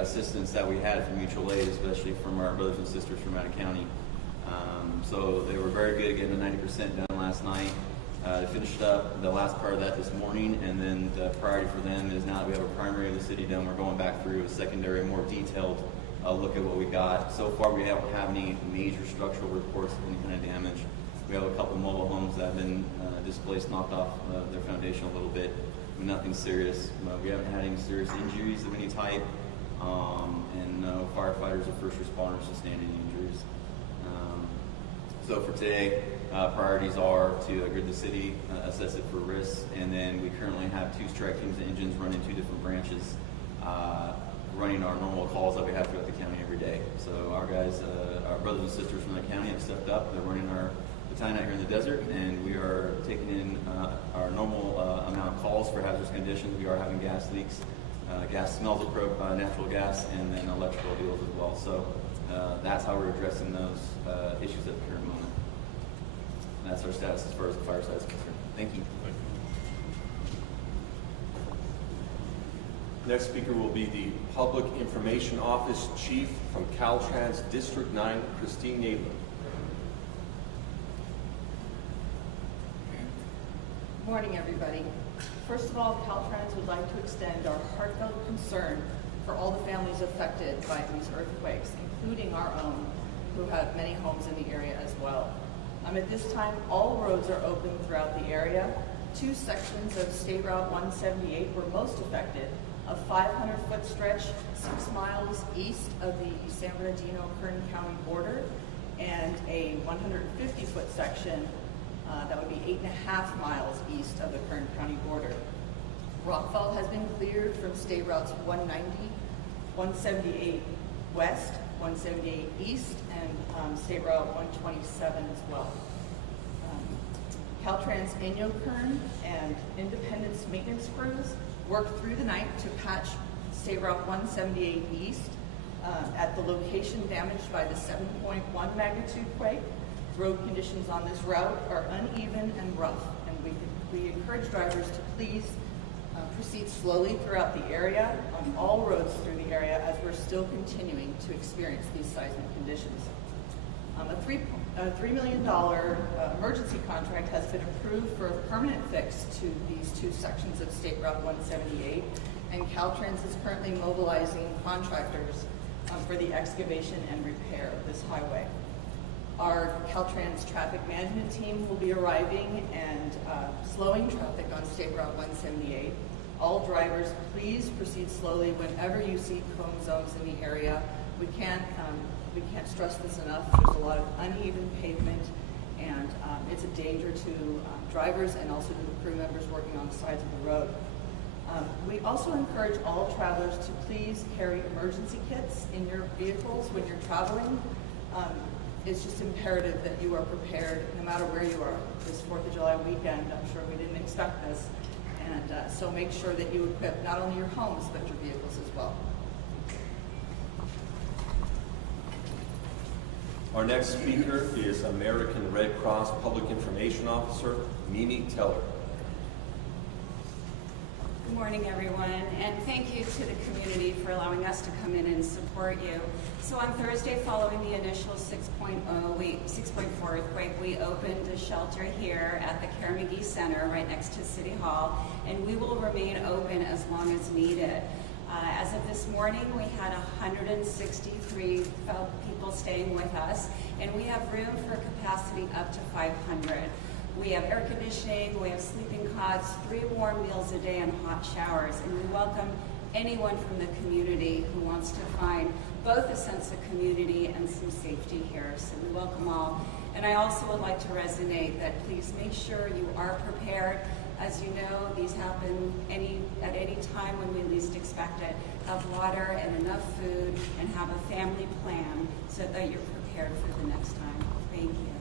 assistance that we had from mutual aid, especially from our brothers and sisters from out of county. So they were very good at getting the 90% done last night. They finished up the last part of that this morning, and then the priority for them is now that we have a primary of the city done, we're going back through a secondary, more detailed look at what we got. So far, we don't have any major structural reports of any kind of damage. We have a couple mobile homes that have been displaced, knocked off their foundation a little bit, but nothing serious. We haven't had any serious injuries of any type, and no firefighters or first responders sustained any injuries. So for today, priorities are to grid the city, assess it for risks, and then we currently have 2 strike teams of engines running 2 different branches, running our normal calls that we have throughout the county every day. So our guys, our brothers and sisters from the county have stepped up. They're running our battalion out here in the desert, and we are taking in our normal amount of calls for hazardous conditions. We are having gas leaks, gas smells of natural gas, and then electrical deals as well. So that's how we're addressing those issues at the current moment. And that's our status as far as the fire side is concerned. Thank you. Next speaker will be the Public Information Office Chief from Caltrans District 9, Christine Nadler. Good morning, everybody. First of all, Caltrans would like to extend our heartfelt concern for all the families affected by these earthquakes, including our own, who have many homes in the area as well. At this time, all roads are open throughout the area. 2 sections of State Route 178 were most affected, a 500-foot stretch 6 miles east of the San Bernardino-Kern County border, and a 150-foot section that would be 8.5 miles east of the Kern County border. Rockfall has been cleared from State Routes 190, 178 west, 178 east, and State Route 127 as well. Caltrans Inyo-Kern and Independence maintenance crews worked through the night to patch State Route 178 east at the location damaged by the 7.1 magnitude quake. Road conditions on this route are uneven and rough, and we encourage drivers to please proceed slowly throughout the area on all roads through the area as we're still continuing to experience these seismic conditions. A $3 million emergency contract has been approved for a permanent fix to these 2 sections of State Route 178, and Caltrans is currently mobilizing contractors for the excavation and repair of this highway. Our Caltrans traffic management team will be arriving and slowing traffic on State Route 178. All drivers, please proceed slowly whenever you see cone zones in the area. We can't stress this enough. There's a lot of uneven pavement, and it's a danger to drivers and also to the crew members working on the sides of the road. We also encourage all travelers to please carry emergency kits in your vehicles when you're traveling. It's just imperative that you are prepared no matter where you are. This 4th of July weekend, I'm sure we didn't expect this. And so make sure that you equip not only your homes, but your vehicles as well. Our next speaker is American Red Cross Public Information Officer, Mimi Teller. Good morning, everyone, and thank you to the community for allowing us to come in and support you. So on Thursday, following the initial 6.4 earthquake, we opened a shelter here at the Karamagi Center right next to City Hall, and we will remain open as long as needed. As of this morning, we had 163 people staying with us, and we have room for capacity up to 500. We have air conditioning, we have sleeping cots, 3 warm meals a day, and hot showers. And we welcome anyone from the community who wants to find both a sense of community and some safety here. So we welcome all. And I also would like to resonate that please make sure you are prepared. As you know, these happen at any time when we least expect it. Have water and enough food, and have a family plan so that you're prepared for the next time. Thank you.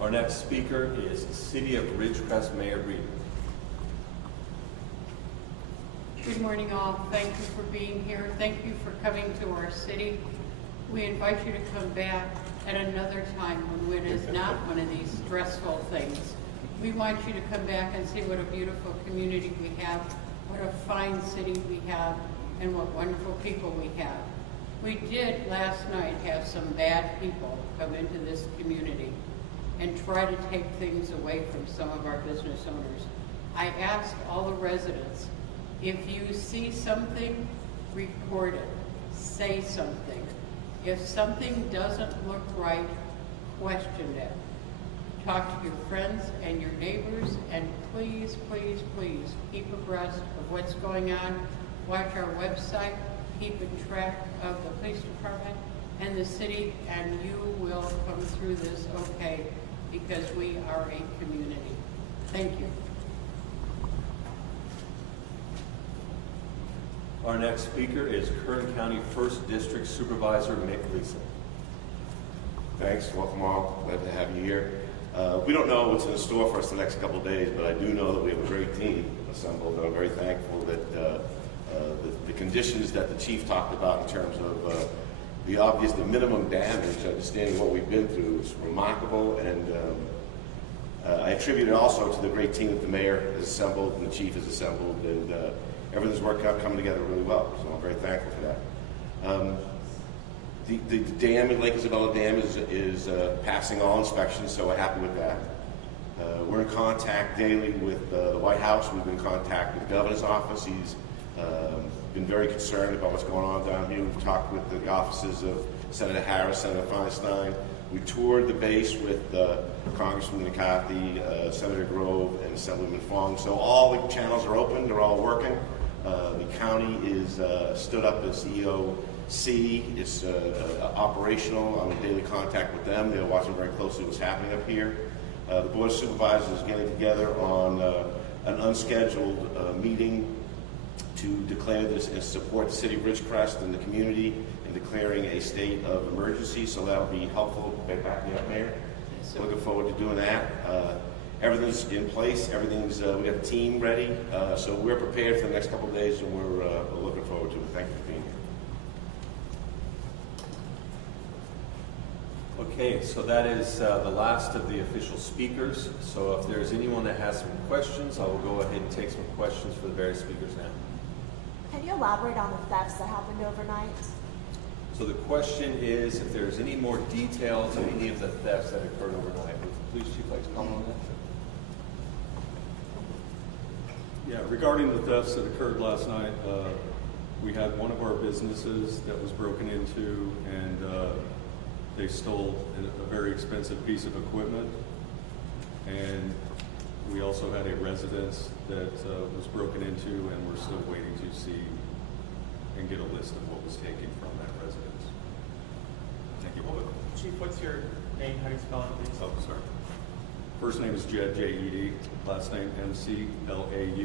Our next speaker is City of Ridgecrest Mayor Reed. Good morning, all. Thank you for being here. Thank you for coming to our city. We invite you to come back at another time when it is not one of these stressful things. We want you to come back and see what a beautiful community we have. what a fine city we have and what wonderful people we have. We did last night have some bad people come into this community and try to take things away from some of our business owners. I asked all the residents, if you see something, report it, say something. If something doesn't look right, question it. Talk to your friends and your neighbors, and please, please, please keep abreast of what's going on. Watch our website, keep in track of the police department and the city, and you will come through this okay, because we are a community. Thank you. Our next speaker is Kern County 1st District Supervisor Mick Gleason. Thanks. Welcome all. Glad to have you here. We don't know what's in store for us the next couple of days, but I do know that we have a great team assembled, and I'm very thankful that the conditions that the chief talked about in terms of the minimum damage, understanding what we've been through, is remarkable, and I attribute it also to the great team that the mayor has assembled and the chief has assembled, and everything's worked out, coming together really well, so I'm very thankful for that. The dam in Lake Isabella Dam is passing all inspections, so we're happy with that. We're in contact daily with the White House. We've been in contact with the governor's office. He's been very concerned about what's going on down here. We've talked with the offices of Senator Harris, Senator Feinstein. We toured the base with Congressman McCarthy, Senator Grove, and Assemblyman Fong. So all the channels are open. They're all working. The county is stood up as EOC. It's operational. I'm in daily contact with them. They're watching very closely what's happening up here. The Board of Supervisors is getting together on an unscheduled meeting to declare this and support the city of Ridgecrest and the community in declaring a state of emergency. So that'll be helpful. Back me up, Mayor. So looking forward to doing that. Everything's in place. Everything's we have a team ready. So we're prepared for the next couple of days, and we're looking forward to it. Thank you for being here. Okay, so that is the last of the official speakers. So if there's anyone that has some questions, I will go ahead and take some questions for the various speakers now. Can you elaborate on the thefts that happened overnight? So the question is if there's any more details on any of the thefts that occurred overnight. Would the police chief like to comment on that? Yeah, regarding the thefts that occurred last night, we had one of our businesses that was broken into, and they stole a very expensive piece of equipment. And we also had a residence that was broken into, and we're still waiting to see and get a list of what was taken from that residence. Thank you. Chief, what's your name? How do you spell it, please? Oh, sorry. First name is Jed, J-E-D. Last name M-C-L-A-U-G-H-L-A-N.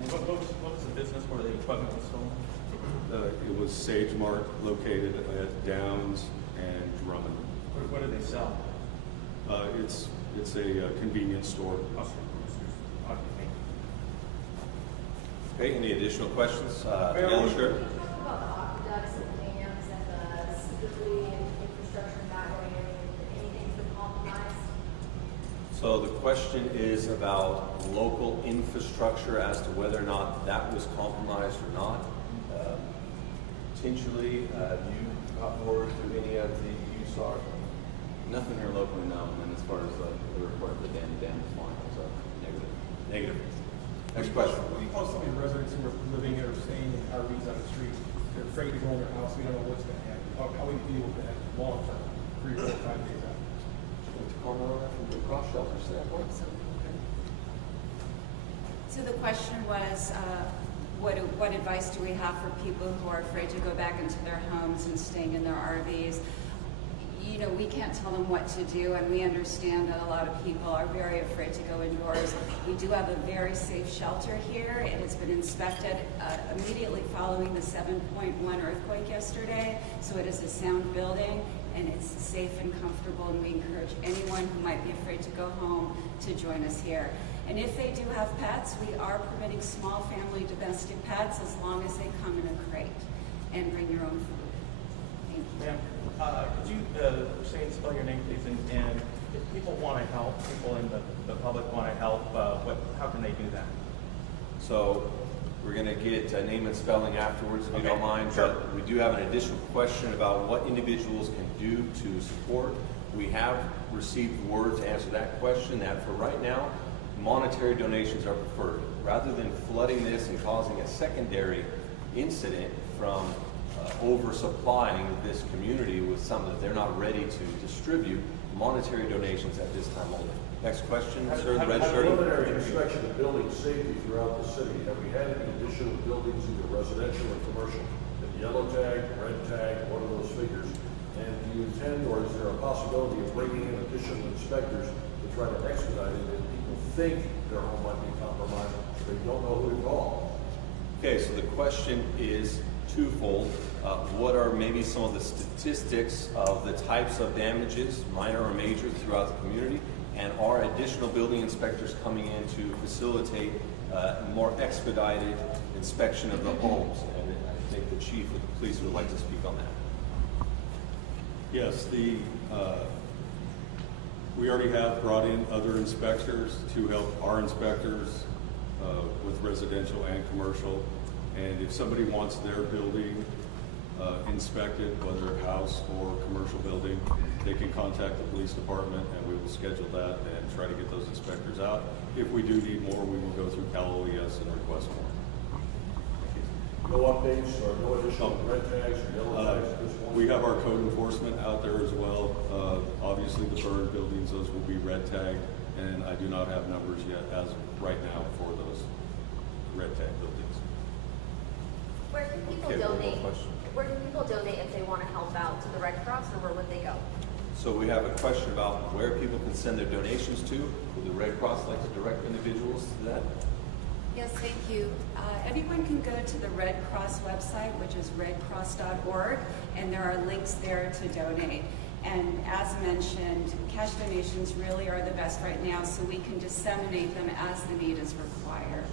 And what was the business where the equipment was stolen? It was Sage Mart, located at Downs and Drummond. What do they sell? It's a convenience store. Okay, any additional questions? Yellow shirt. Can you talk about the aqueducts and dams and the specifically infrastructure in that area, and anything's been compromised? So the question is about local infrastructure as to whether or not that was compromised or not. Potentially, have you got word through any of the USAR? Nothing here locally, no. And as far as the report of the dam is fine, so negative. Negative. Next question. What do you call some of the residents who are living or staying in RVs on the street? They're afraid to go in their house. We don't know what's going to happen. How we deal with that long term, 3, 4, 5 days out? Want to comment on that from the cross shelter standpoint? So the question was, what advice do we have for people who are afraid to go back into their homes and staying in their RVs? You know, we can't tell them what to do, and we understand that a lot of people are very afraid to go indoors. We do have a very safe shelter here. It has been inspected immediately following the 7.1 earthquake yesterday, so it is a sound building, and it's safe and comfortable, and we encourage anyone who might be afraid to go home to join us here. And if they do have pets, we are permitting small family domestic pets as long as they come in a crate and bring your own food. Thank you. Ma'am, could you spell your name, please? And if people want to help, people in the public want to help, how can they do that? So we're going to get name and spelling afterwards, if you don't mind. Sure. But we do have an additional question about what individuals can do to support. We have received word to answer that question that for right now, monetary donations are preferred. Rather than flooding this and causing a secondary incident from oversupplying this community with some that they're not ready to distribute, monetary donations at this time only. Next question, sir, the red shirt. Preliminary inspection of building safety throughout the city. Have we had any additional buildings, either residential or commercial, with yellow tag, red tag, one of those figures? And do you intend, or is there a possibility of bringing in additional inspectors to try to expedite it if people think their home might be compromised, they don't know who to call? Okay, so the question is twofold. What are maybe some of the statistics of the types of damages, minor or major, throughout the community? And are additional building inspectors coming in to facilitate more expedited inspection of the homes? And I think the chief of the police would like to speak on that. Yes, we already have brought in other inspectors to help our inspectors with residential and commercial. And if somebody wants their building inspected, whether house or commercial building, they can contact the police department and we will schedule that and try to get those inspectors out. If we do need more, we will go through Cal OES and request more. No updates or no additional red tags or yellow tags at this point? We have our code enforcement out there as well. Obviously the burned buildings, those will be red tagged, and I do not have numbers yet as of right now for those red tag buildings. Where can people Okay, one more donate? question. Where can people donate if they want to help out? To the Red Cross, or where would they go? So we have a question about where people can send their donations to. Would the Red Cross like to direct individuals to that? Yes, thank you. Everyone can go to the Red Cross website, which is redcross.org, and there are links there to donate. And as mentioned, cash donations really are the best right now, so we can disseminate them as the need is required.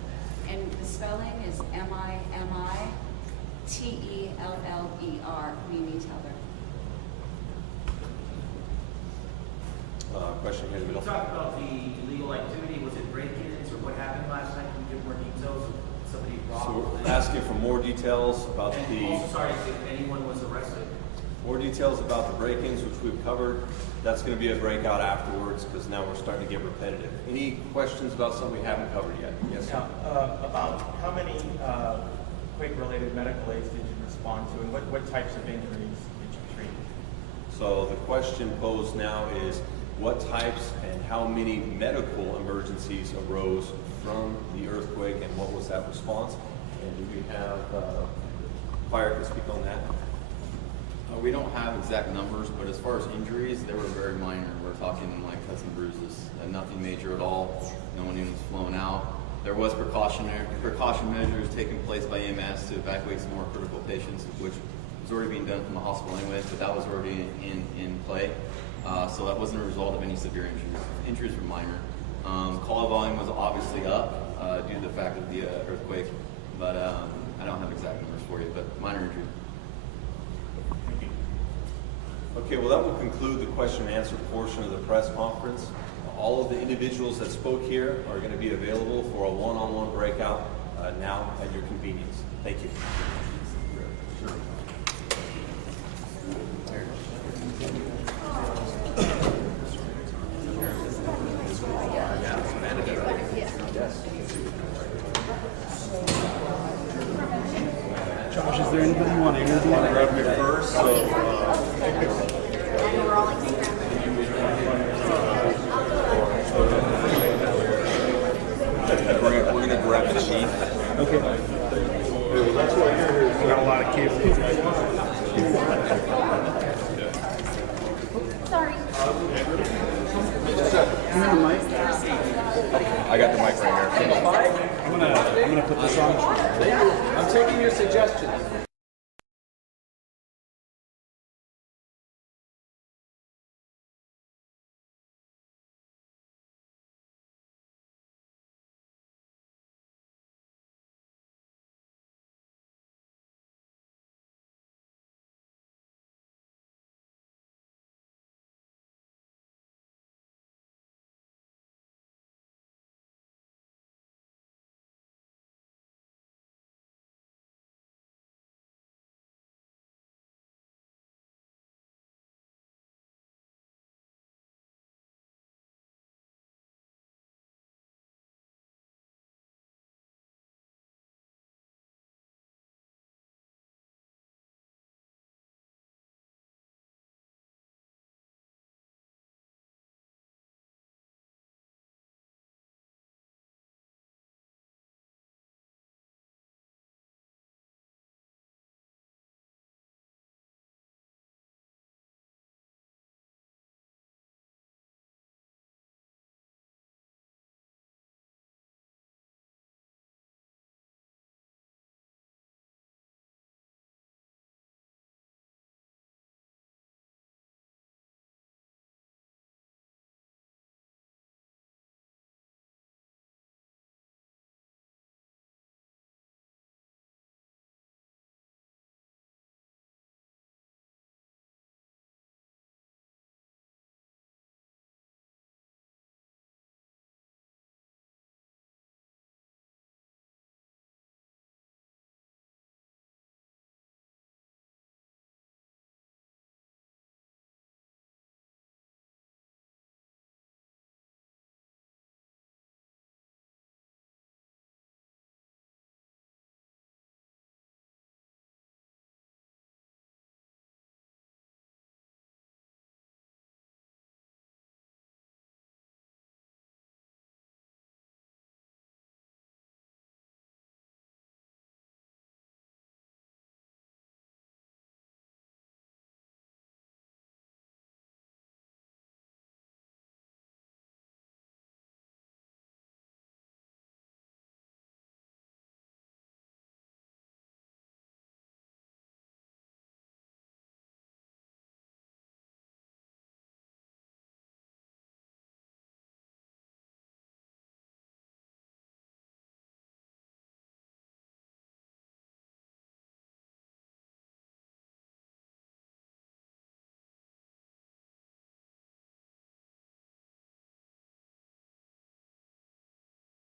And the spelling is M-I-M-I-T-E-L-L-E-R, Mimi Teller. Question here in the Can you middle. talk about the illegal activity? Was it break-ins or what happened last night? Can you give more details? Somebody So robbed? we're asking for more details about And the also, sorry, if anyone was arrested? more details about the break-ins, which we've covered. That's going to be a breakout afterwards because now we're starting to get repetitive. Any questions about something we haven't covered yet? Yes, sir. About how many quake-related medical aids did you respond to, and what types of injuries did you treat? So the question posed now is what types and how many medical emergencies arose from the earthquake and what was that response? And do we have fire to speak on that? We don't have exact numbers, but as far as injuries, they were very minor. We're talking like cuts and bruises, and nothing major at all. No one even was flown out. There was precaution measures taken place by EMS to evacuate some more critical patients, which was already being done from the hospital anyways, but that was already in play. So that wasn't a result of any severe injuries. Injuries were minor. Call volume was obviously up due to the fact of the earthquake, but I don't have exact numbers for you, but minor injuries. Okay, well that will conclude the question and answer portion of the press conference. All of the individuals that spoke here are going to be available for a one-on-one breakout now at your convenience. Thank you. Josh, is there anybody you want to interview? Grab me first. So, We're going to grab the chief. Okay. Well, that's why you're here. We got a lot of kids. Sorry. I got the mic right here. I'm gonna put this on. I'm taking your suggestions.